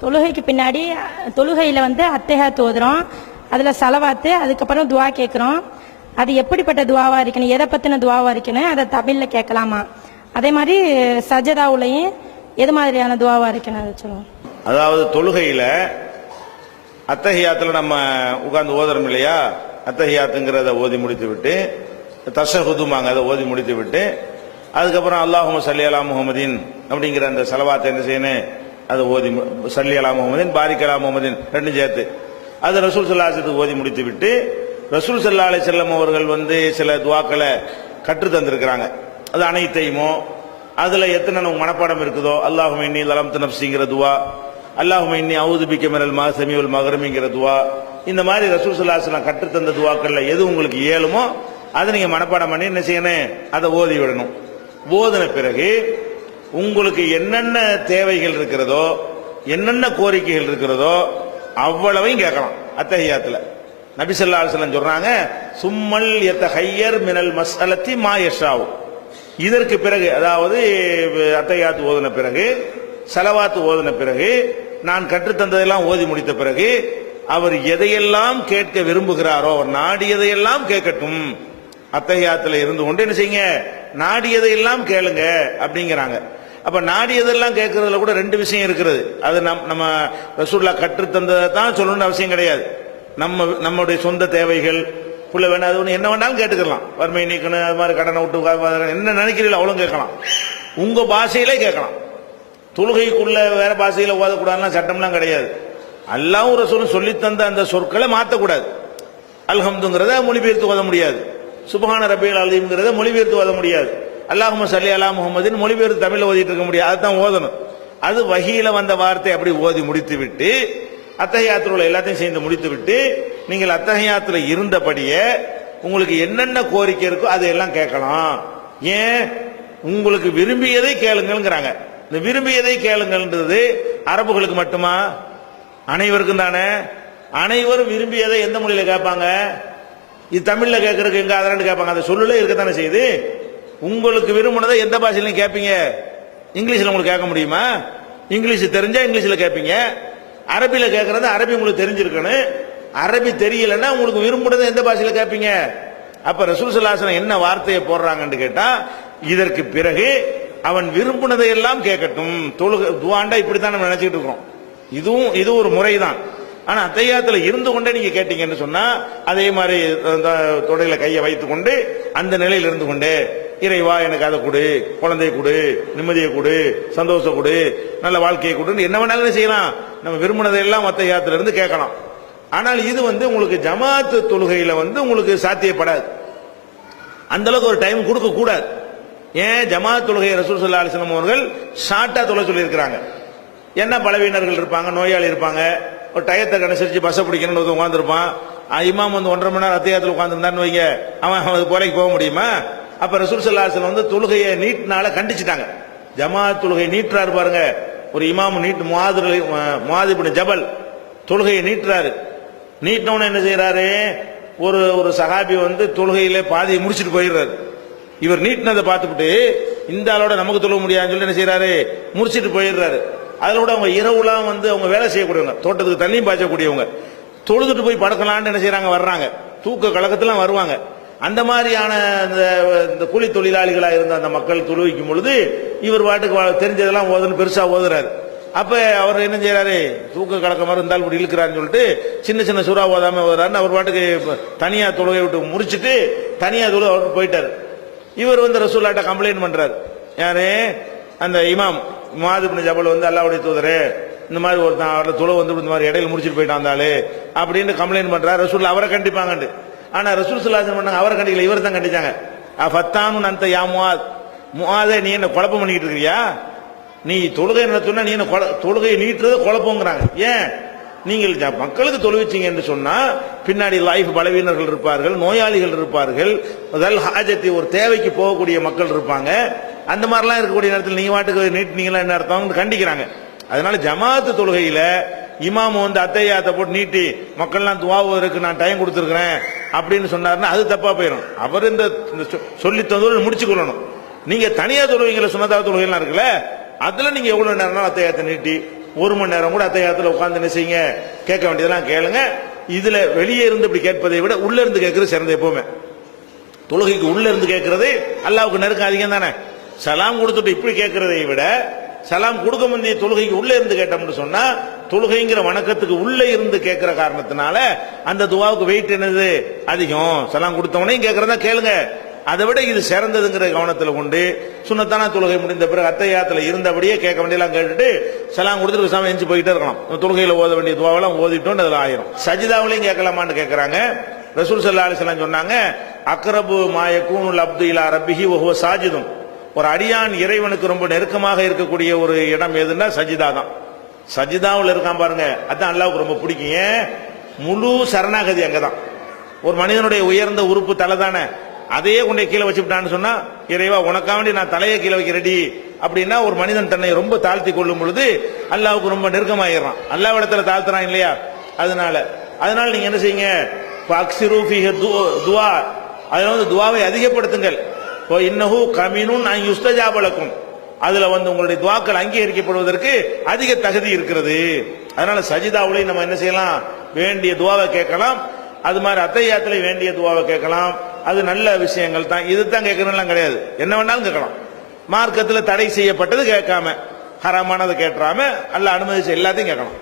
தொழுகைக்கு பின்னாடி தொழுகையில் வந்து அத்தஹியாத் ஓதுறோம், அதில் சலவாத்து, அதுக்கப்புறம் துவா கேட்குறோம். அது எப்படிப்பட்ட துவாவாக இருக்கணும், எதை பற்றின துவாவாக இருக்கணும், அதை தமிழில் கேட்கலாமா? அதே மாதிரி சஜதாவுலையும் எது மாதிரியான துவாவாக இருக்கணும் அதை சொல்லுவோம். அதாவது தொழுகையில் அத்தஹியாத்தில் நம்ம உட்கார்ந்து ஓதுறோம் இல்லையா, அத்தஹியாத்துங்கிறத ஓதி முடித்து விட்டு தஷஹுதுமாங்க அதை ஓதி முடித்து விட்டு அதுக்கப்புறம் அல்லாஹும்ம ஸல்லி அலா முஹம்மதின் அப்படிங்கிற அந்த சலவாத்தை என்ன செய்யணும், அதை ஓதி ஸல்லி அலா முஹம்மதின் பாரிக் அலா முஹம்மதின் ரெண்டும் சேர்த்து அது ரசூல் ஸல்லல்லாஹு அலைஹி வஸல்லம் ஓதி முடித்து விட்டு ரசூல் ஸல்லல்லாஹு அலைஹி வஸல்லம் அவர்கள் வந்து சில துவாக்களை கற்று தந்திருக்கிறாங்க. அது அனைத்தையுமோ அதுல எத்தனை நமக்கு மனப்பாடம் இருக்குதோ, அல்லாஹும்ம இன்னி ஸலம்து நஃப்ஸிங்கிற துவா, அல்லாஹும்ம இன்னி அஊது பிக்க மினல் மாஸமி வல் மக்ரமிங்கிற துவா, இந்த மாதிரி ரசூல் ஸல்லல்லாஹு அலைஹி வஸல்லம் கற்று தந்த துவாக்கள்ல எது உங்களுக்கு இயலுமோ அதை நீங்க மனப்பாடம் பண்ணி என்ன செய்யணும், அதை ஓதி விடணும். ஓதின பிறகு உங்களுக்கு என்னென்ன தேவைகள் இருக்கிறதோ, என்னென்ன கோரிக்கைகள் இருக்கிறதோ அவ்வளவையும் கேட்கலாம். அத்தஹியாத்துல நபி ஸல்லல்லாஹு அலைஹி வஸல்லம் சொல்றாங்க, சும்மல் யதஹய்யர் மினல் மஸ்அலத்தி மா யஷாவு. இதற்கு பிறகு, அதாவது அத்தஹியாத் ஓதின பிறகு, ஸலவாத் ஓதின பிறகு, நான் கற்றுத்தந்ததெல்லாம் ஓதி முடித்த பிறகு அவர் எதையெல்லாம் கேட்க விரும்புகிறாரோ அவர் நாடியதையெல்லாம் கேட்கட்டும். அத்தஹியாத்துல இருந்து கொண்டு என்ன செய்யுங்க, நாடியதையெல்லாம் கேளுங்க அப்படிங்கிறாங்க. அப்ப நாடியதெல்லாம் கேட்கறதுல கூட ரெண்டு விஷயம் இருக்கிறது. அது நம்ம ரசூலுல்லாஹ் கற்று தந்ததை தான் சொல்லணும்னு அவசியம் கிடையாது. நம்முடைய சொந்த தேவைகள் புள்ள வேணும், அது ஒன்று என்ன வேணாலும் கேட்டுக்கலாம். வறுமை நீக்கணும், அது மாதிரி கடனை விட்டு என்ன நினைக்கிறீங்களோ அவ்வளோ கேட்கலாம். உங்க பாஷையிலே கேட்கலாம். தொழுகைக்குள்ள வேற பாஷையில ஓதக்கூடாதுலாம் சட்டம்லாம் கிடையாது. அல்லாஹ்வும் ரசூலும் சொல்லி தந்த அந்த சொற்களை மாற்றக்கூடாது. அல்ஹம்துங்கிறத மொழிபெயர்த்து ஓத முடியாது, சுப்ஹான ரப்பியல் அலீம்ங்கிறத மொழிபெயர்த்து ஓத முடியாது, அல்லாஹும்ம ஸல்லி அலா முஹம்மதின் மொழிபெயர்த்து தமிழ்ல ஓதிட்டு இருக்க முடியாது. அதுதான் ஓதணும். அது வஹீல வந்த வார்த்தை அப்படி ஓதி முடித்து விட்டு அத்தஹியாத்துல உள்ள எல்லாத்தையும் சேர்ந்து முடித்து விட்டு நீங்கள் அத்தஹியாத்துல இருந்தபடியே உங்களுக்கு என்னென்ன கோரிக்கை இருக்கோ அதையெல்லாம் கேட்கலாம். ஏன், உங்களுக்கு விரும்பியதை கேளுங்கிறாங்க. இந்த விரும்பியதை கேளுங்கன்றது அரபுகளுக்கு மட்டுமா, அனைவருக்கும் தானே? அனைவரும் விரும்பியதை எந்த மொழியில கேட்பாங்க? இது தமிழ்ல கேட்கறதுக்கு எங்க அதெல்லாம் கேட்பாங்க? அதை சொல்லல இருக்கத்தானே செய்யுது. உங்களுக்கு விரும்பினதை எந்த பாஷையிலும் கேட்பீங்க? இங்கிலீஷ்ல உங்களுக்கு கேட்க முடியுமா? இங்கிலீஷ் தெரிஞ்சா இங்கிலீஷ்ல கேட்பீங்க. அரபியில கேட்கறது அரபி உங்களுக்கு தெரிஞ்சிருக்கணும். அரபி தெரியலன்னா உங்களுக்கு விரும்பினதை எந்த பாஷையில கேட்பீங்க? அப்ப ரசூல் ஸல்லல்லாஹு அலைஹி வஸல்லம் என்ன வார்த்தையை போடுறாங்கன்னு கேட்டா, இதற்கு பிறகு அவன் விரும்பினதை எல்லாம் கேட்கட்டும். தொழுகை துஆண்டா இப்படித்தான் நம்ம நினைச்சிட்டு இருக்கோம். இது ஒரு முறைதான். ஆனா அத்தஹியாத்துல இருந்து கொண்டே நீங்க கேட்டீங்கன்னு சொன்னா, அதே மாதிரி தொடையில கையை வைத்துக் கொண்டு அந்த நிலையில் இருந்து கொண்டே, இறைவா எனக்கு அதை கொடு, குழந்தையை கொடு, நிம்மதியை கொடு, சந்தோஷம் கொடு, நல்ல வாழ்க்கையை கொடு, என்ன வேணாலும் செய்யலாம். நம்ம விரும்பினதை எல்லாம் அத்தஹியாத்துல இருந்து கேட்கலாம். ஆனால் இது உங்களுக்கு ஜமாத் தொழுகையில உங்களுக்கு சாத்தியப்படாது. அந்த அளவுக்கு ஒரு டைம் கொடுக்க கூடாது. ஏன், ஜமாத் தொழுகையை ரசூல் ஸல்லல்லாஹு அலைஹி வஸல்லம் அவர்கள் ஷார்ட்டா தொழ சொல்லி இருக்கிறாங்க. என்ன பலவீனர்கள் இருப்பாங்க, நோயாளி இருப்பாங்க, ஒரு டயத்தை அனுசரிச்சு பஸ்ஸை பிடிக்கணும்னு உட்காந்துருப்பான். இமாம் 1.5 மணி நேரம் அத்தியாயத்தில் உட்காந்துருந்தான்னு வைங்க, அவன் போலைக்கு போக முடியுமா? அப்ப ரசூல் ஸல்லல்லாஹு அலைஹி வஸல்லம் தொழுகையை நீட்டினால கண்டிச்சுட்டாங்க. ஜமாத் தொழுகை நீட்டுறாரு பாருங்க, ஒரு இமாம் நீட்டு முஆது இப்னு ஜபல் தொழுகையை நீட்டுறாரு. நீட்டினவன என்ன செய்யறாரு, ஒரு சஹாபி தொழுகையிலே பாதியை முடிச்சுட்டு போயிடுறாரு. இவர் நீட்டினதை பார்த்துக்கிட்டு இந்த ஆளோட நமக்கு தொழுக முடியாதுன்னு சொல்லி என்ன செய்யறாரு, முடிச்சுட்டு போயிடுறாரு. அதோட அவங்க இரவுலாம் அவங்க வேலை செய்யக்கூடியவங்க, தோட்டத்துக்கு தண்ணியும் பாய்ச்சக்கூடியவங்க, தொழுதுட்டு போய் படுக்கலான்னு என்ன செய்யறாங்க, வர்றாங்க, தூக்க கலக்கத்துல வருவாங்க. அந்த மாதிரியான இந்த கூலி தொழிலாளிகளா இருந்த அந்த மக்கள் தொழுவிக்கும் பொழுது இவர் பாட்டுக்கு தெரிஞ்சதெல்லாம் ஓதுன்னு பெருசா ஓதுறாரு. அப்ப அவர் என்ன செய்யறாரு, தூக்க கலக்கம் இருந்தால் இப்படி இழுக்கிறாருன்னு சொல்லிட்டு சின்ன சின்ன சூறா ஓதாம ஓதுறாருன்னு அவர் பாட்டுக்கு தனியா தொழுகை விட்டு முடிச்சுட்டு தனியா தொழுகை அவர் போயிட்டாரு. இவர் ரசூலுல்லாஹ்ட்ட கம்ப்ளைண்ட் பண்றாரு. யாரு, அந்த இமாம் முஆது இப்னு ஜபல் அல்லாஹ்வுடைய தூதரே, இந்த மாதிரி ஒருத்தன் அவரை தொழு இந்த மாதிரி இடையில முடிச்சுட்டு போயிட்டான் இருந்தாலே அப்படின்னு கம்ப்ளைண்ட் பண்றாரு. ரசூல் அவரை கண்டிப்பாங்க. ஆனா ரசூல் ஸல்லல்லாஹு அலைஹி வஸல்லம் அவரை கண்டிக்கல, இவர் தான் கண்டிச்சாங்க. ஃபத்தானு அந்த யா முஆத், முஆதே நீ என்ன குழப்பம் பண்ணிக்கிட்டு இருக்கிறியா, நீ தொழுகை நடத்துனா நீ என்ன தொழுகையை நீட்டுறது குழப்பங்கிறாங்க. ஏன், நீங்கள் மக்களுக்கு தொழுவிச்சீங்க என்று சொன்னா பின்னாடி லைஃப் பலவீனர்கள் இருப்பார்கள், நோயாளிகள் இருப்பார்கள், முதல் ஹாஜத்தி ஒரு தேவைக்கு போகக்கூடிய மக்கள் இருப்பாங்க. அந்த மாதிரிலாம் இருக்கக்கூடிய நேரத்தில் நீங்க வாட்டுக்கு நீட்டினீங்களா என்ன அர்த்தம் கண்டிக்கிறாங்க. அதனால ஜமாத்து தொழுகையில இமாம் அத்தஹியாத்தை போட்டு நீட்டி மக்கள்லாம் துஆவுவதற்கு நான் டைம் கொடுத்துருக்கிறேன் அப்படின்னு சொன்னாருன்னா அது தப்பா போயிடும். அவர் இந்த சொல்லி தந்தோடு முடிச்சு கொள்ளணும். நீங்க தனியா தொழுவீங்களா, சுன்னத்தாவது தொழுகைலாம் இருக்குல்ல, அதுல நீங்க எவ்வளவு நேரம் அத்தஹியாத்தை நீட்டி 1 மணி நேரம் கூட அத்தையாத்துல உட்கார்ந்து என்ன செய்யுங்க, கேட்க வேண்டியதெல்லாம் கேளுங்க. இதுல வெளியே இருந்து இப்படி கேட்பதை விட உள்ள இருந்து கேட்கறது சிறந்த. எப்பவுமே தொழுகைக்கு உள்ள இருந்து கேட்கறது அல்லாஹ்வுக்கு நெருக்கம் அதிகம் தானே. சலாம் கொடுத்துட்டு இப்படி கேட்கறதை விட சலாம் கொடுக்க முந்தைய தொழுகைக்கு உள்ள இருந்து கேட்டோம்னு சொன்னா, தொழுகைங்கிற வணக்கத்துக்கு உள்ள இருந்து கேட்கிற காரணத்தினால அந்த துவாவுக்கு வெயிட் என்னது அதிகம். சலாம் கொடுத்தவனையும் கேட்கறதா கேளுங்க. அதை விட இது சிறந்ததுங்கிற கவனத்தில் கொண்டு சுன்னத்தான தொழுகை முடிந்த பிறகு அத்தையாத்துல இருந்தபடியே கேட்க வேண்டியெல்லாம் கேட்டுட்டு சலாம் கொடுத்துட்டு விசாம எஞ்சி போயிட்டே இருக்கலாம். தொழுகையில ஓத வேண்டிய துவாவெல்லாம் ஓதிட்டோம், அதுல ஆயிரும். சஜிதாவிலையும் கேட்கலாமான்னு கேட்கறாங்க. ரசூல் ஸல்லல்லாஹு அலைஹி வஸல்லம் சொன்னாங்க, அக்ரபு மா யகூனுல் அப்து இலா ரப்பிஹி வ ஹுவ சாஜிதுன். ஒரு அடியான் இறைவனுக்கு ரொம்ப நெருக்கமாக இருக்கக்கூடிய ஒரு இடம் எதுன்னா சஜிதா தான். சஜிதாவில் இருக்கான் பாருங்க, அதான் அல்லாஹ்வுக்கு ரொம்ப பிடிக்கும். ஏன்? முழு சரணாகதி அங்கதான். ஒரு மனிதனுடைய உயர்ந்த உறுப்பு தலை தானே, அதையே கொண்டே கீழே வச்சுட்டான்னு சொன்னா, இறைவா உனக்காக வேண்டி நான் தலையை கீழே வைக்கிறடி அப்படின்னா, ஒரு மனிதன் தன்னை ரொம்ப தாழ்த்தி கொள்ளும் பொழுது அல்லாஹ்வுக்கு ரொம்ப நெருக்கமாயிடுறான். அல்லாஹ் இடத்துல தாழ்த்துறான் இல்லையா? அதனால நீங்க என்ன செய்யுங்க, ஃபக்ஸிரு ஃபீஹி துஆ, அதுல வந்து துஆவை அதிகப்படுத்துங்கள். இன்னஹு கமினுன் அன் யுஸ்தஜாப லக்கும், அதுல வந்து உங்களுடைய துஆக்கள் அங்கீகரிக்கப்படுவதற்கு அதிக தகுதி இருக்கிறது. அதனால சஜிதாவுலையும் நம்ம என்ன செய்யலாம், வேண்டிய துஆவை கேட்கலாம். அது மாதிரி அத்தையாத்துல வேண்டிய துஆவை கேட்கலாம். அது நல்ல விஷயங்கள் தான். இதுதான் கேட்கணும்லாம் கிடையாது, என்ன வேணாலும் கேட்கலாம். மார்க்கத்துல தடை செய்யப்பட்டது கேட்காம, ஹராமானதை கேட்காம, அல்லாஹ் அனுமதிச்ச எல்லாத்தையும் கேட்கலாம்.